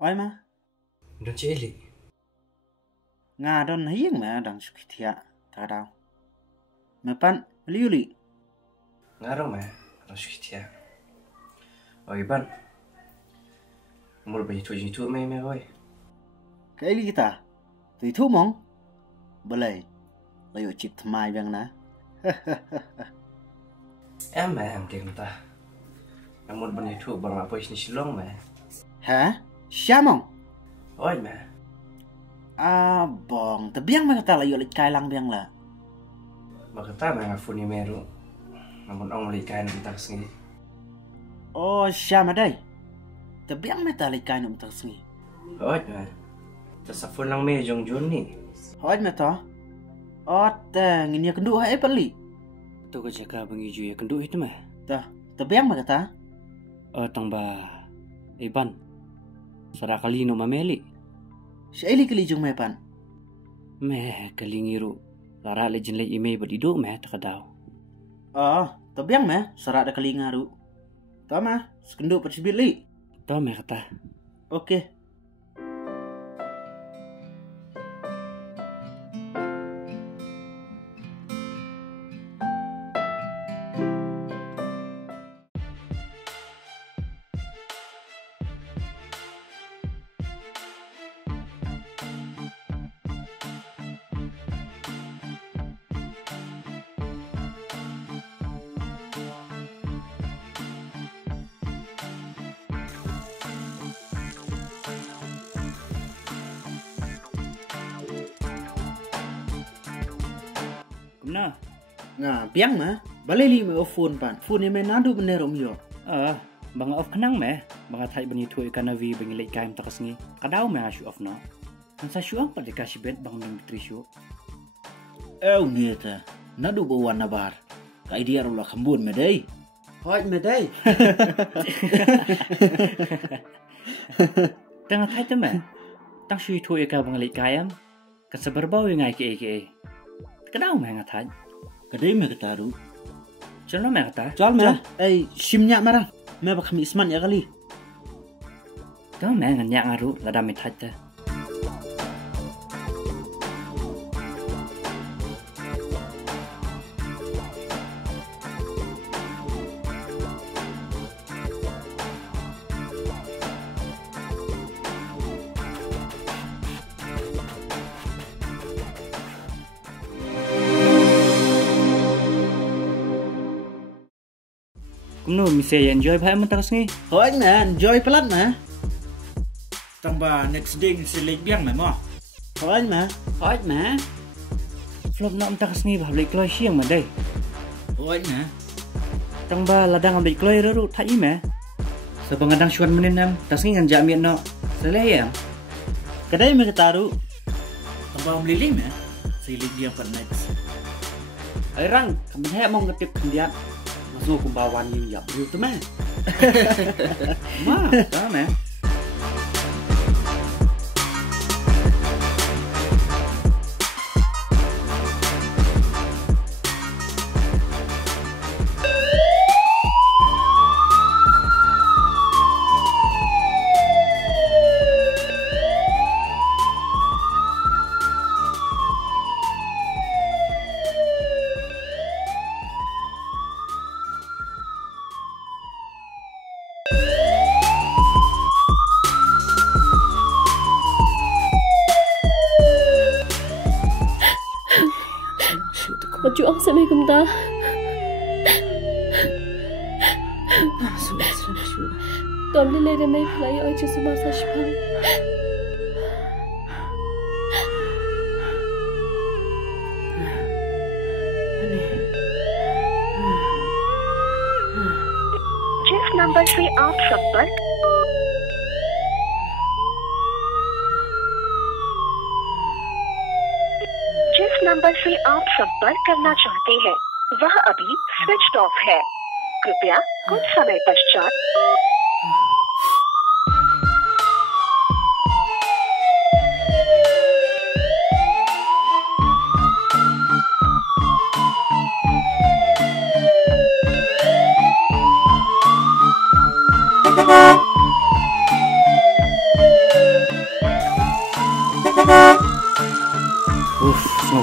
Oi ma, Don cili. nga don hiang ma dang sukitia tadau. Mapan liuli. Ngaro mah, rasukitia. Oh iban. Mul bagi tu me oi. Kaili kita. Tui thu mong. Belai. Layo chip thmai bang na. Em tiền ta. Mul bagi tu bang apa ni silong mah. Ha? Siamong. Oi mah. Ah, bong. Tebiang ma kata layo lit kai lang biang la. Makata mah ngafuni meru. Namun ong li kain entar sengi. Oh, siama dai. Tebiang ma ta lit kai num tak sngi. Oi mah. Tasafun lang me jong jun ni. Hoi ma to. Oh, ta nginya kendu hai pali. Tu ko cakap bangi ju ya kendu itu mah. Ta, tebiang ma kata. Tang ba. Iban. Sara kali no mameli. Siali kali jung mepan. Meh kali ngiru. Lara le jin le ime badidu meh takadau. Oh, tebiang ma serak da kali ngaru. Ta ma, sekendu percibit li. Tu meh kata. Okey. Kumna. Nga, piang ma, balai li me phone pan. Phone ni me nadu benerom yo. Bang off kenang meh. Bang atai bani tu ikan navi bani lek kaim takas ni. Kadau meh asu off na. Kan sa shuang pada kasih bet bang deng bitri shu. Ni ta, nadu bawan nabar. Kai dia rola kembun me dai. Hoi me dai. Tang atai tu meh. Tang shui tu ikan bang lek kaim. Kan seberbau ngai ke. Kadau meh ngatai. Kadai me kataru. Jangan meh kata. Jual me. Simnya marang. Me ba kami isman ya kali. Kau meh nganyak ngaru lada mitai te. Kumno mise enjoy bhai man takas ni. Hoi me, enjoy pelat ma. Tamba next day si lek biang me mo. Hoi me. Hoi ma. Flop nak takas ni bhai lek kloi siang man dai. Hoi me. Tang ba ladang ambil kloi ru thai me. Sebang adang shuan menin nam tas ni ngan jamian no. Seleh yang. Kadai me kataru. Tamba melili me. Si lek biang pat next. Rang, kami hai mong ketip kendiat. Masuk kumbawan ni yap ru tu meh. Ma, dah meh. Berjuang sampai kumta. Tom ni leda mai play oi chu sumar sa shpang. जिस नंबर से आप संपर्क नंबर से आप संपर्क करना चाहते हैं वह अभी स्विच ऑफ है कृपया कुछ समय पश्चात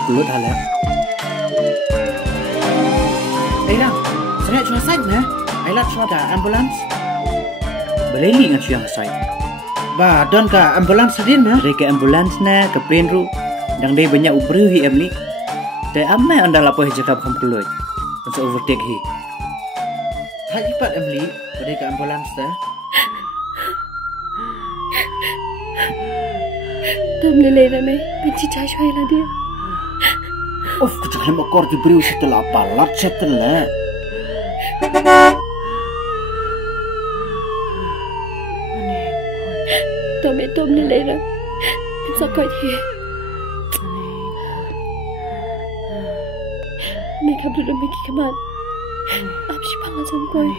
kelut halak. Lang, saya cuma side na. Ailat cuma da ambulans. Beleli ngan siang sai. Ba, don ka ambulans din na. Dari ke ambulans na ke plane ru. Dang dai banyak ubru hi emli. Te amme anda lapo jakap kham kelut. Untuk overtake hi. Hai pat Emily, pada ka ambulans dah. Tam lele na me, benci cai shwai la dia. Of, kecil makor diberi setelah palat setelah. Tom lele na, benci koi thi. Mek ab dulu meki keman. Ab si pang azam koi.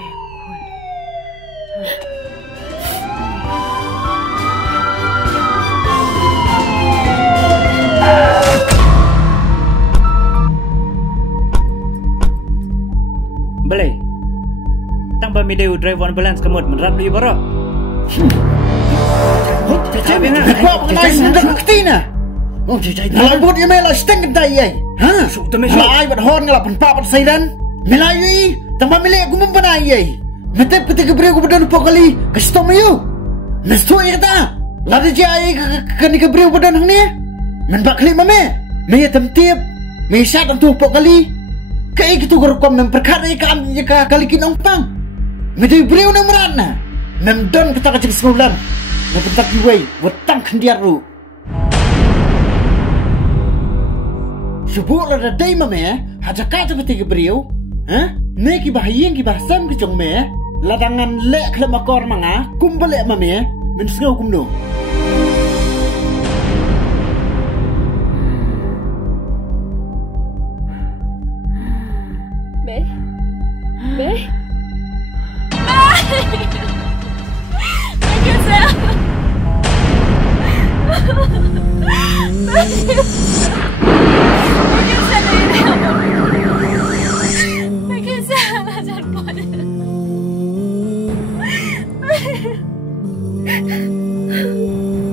Belai. Tang ba mideu driver ambulans kemud menrat li bara. Cecai nak mengenai sudah ketina. Oh, cecai. Kalau buat yang melah setengah daya. Ha? Melai buat horn ngelap empat sairan. Melai tambah milik aku mempanai. Metep ketika beri aku berdan empat kali. Kasih tahu mayu. Nasto ya kata. Lada jai kani ke beri aku berdan hang ni. Menbak kali mame. Maya temtiap. Maya syat untuk empat kali. Kaya gitu gerukam memperkara ka kali kinong pang. Medai beri unang merana. Memdon kita kacik sekolah. Mempentak iway. Wetang kendiar ru. Sebut ada day mame, hajak kata ketika beriau, neki bahayin ki bahasam ki jong me, ladangan lek klep makor manga, kumbelek mame, mensengau kumno. Me.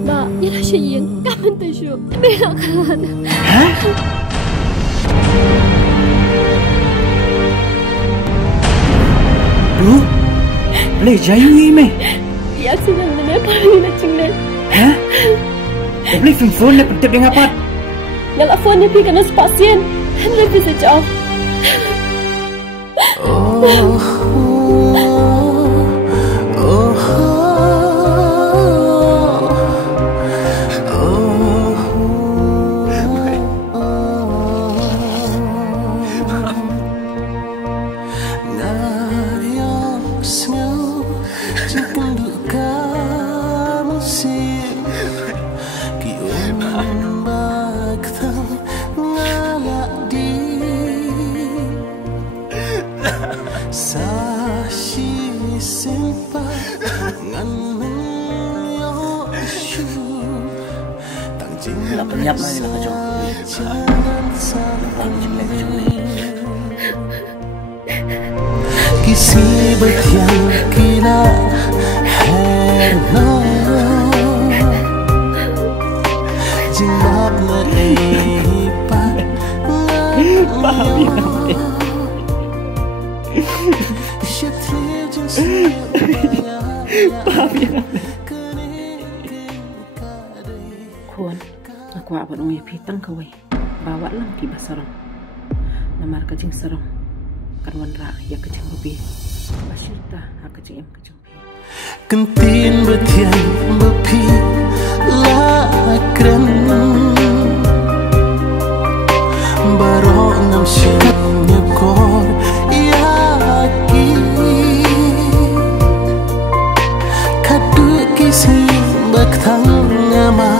Ba, yalah Syayin, kapan tu syuk? Belakan. Hah? Duh. Boleh jayu ni me. Ya senang mana paling nak cinglet. Hah? Boleh phone ni pentip dengan apa? Ngalak phone ni pergi kena spasien. Hendak pergi switch off. Nak penyap lagi lah kacau. किसी बतिया किला है ना जिंदाब नहीं Kuan, aku apa dong ya pitang kawai, bawa lang kiba sarong, namar kacing sarong, karwan ra ya kacing bebi, basyita ha kacing em kacing pi. Kentin betian bepi lakren, barok ngam syam nyekor yaki, kadu kisi baktang ngama.